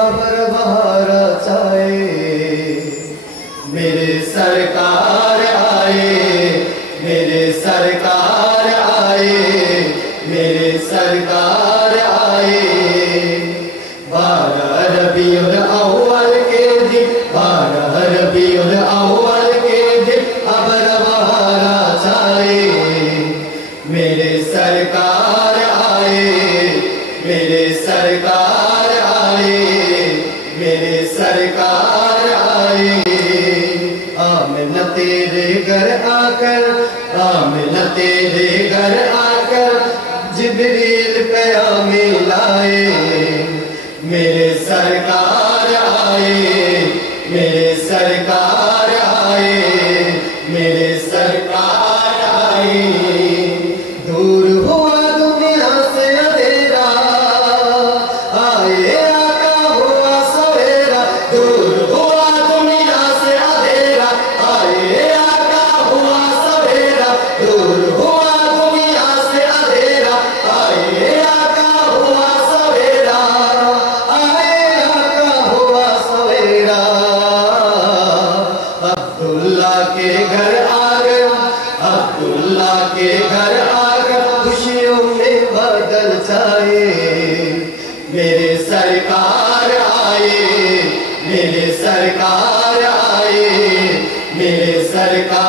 अमर बहारा छाए। मेरे सरकार आए, मेरे सरकार आए, मेरे सरकार आए। 12 रबीउल अव्वल के दिन, 12 रबीउल अव्वल के दिन अमर बहारा छाए। मेरे सरकार आए, मेरे सरकार आए, मेरे सरकार आए। आमिना तेरे घर आकर, आमिना तेरे घर आकर जिब्रील क़याम लाए। मेरे सरकार आए, मेरे सरकार आए, मेरे सरकार आए। दूर हुआ दुनिया से अंधेरा, आए आका हुआ सवेरा। दूर हुआ दुनिया से अंधेरा, आए आका हुआ सवेरा। दूर हुआ दुनिया से अंधेरा, आए आका हुआ सवेरा। आए आका हुआ सवेरा। अब्दुल्ला के घर आ गया, अब्दुल्ला के घर आ गया, खुशियों में बादल छाए। मेरे सरकार आए, मेरे सरकार आए, मेरे सरकार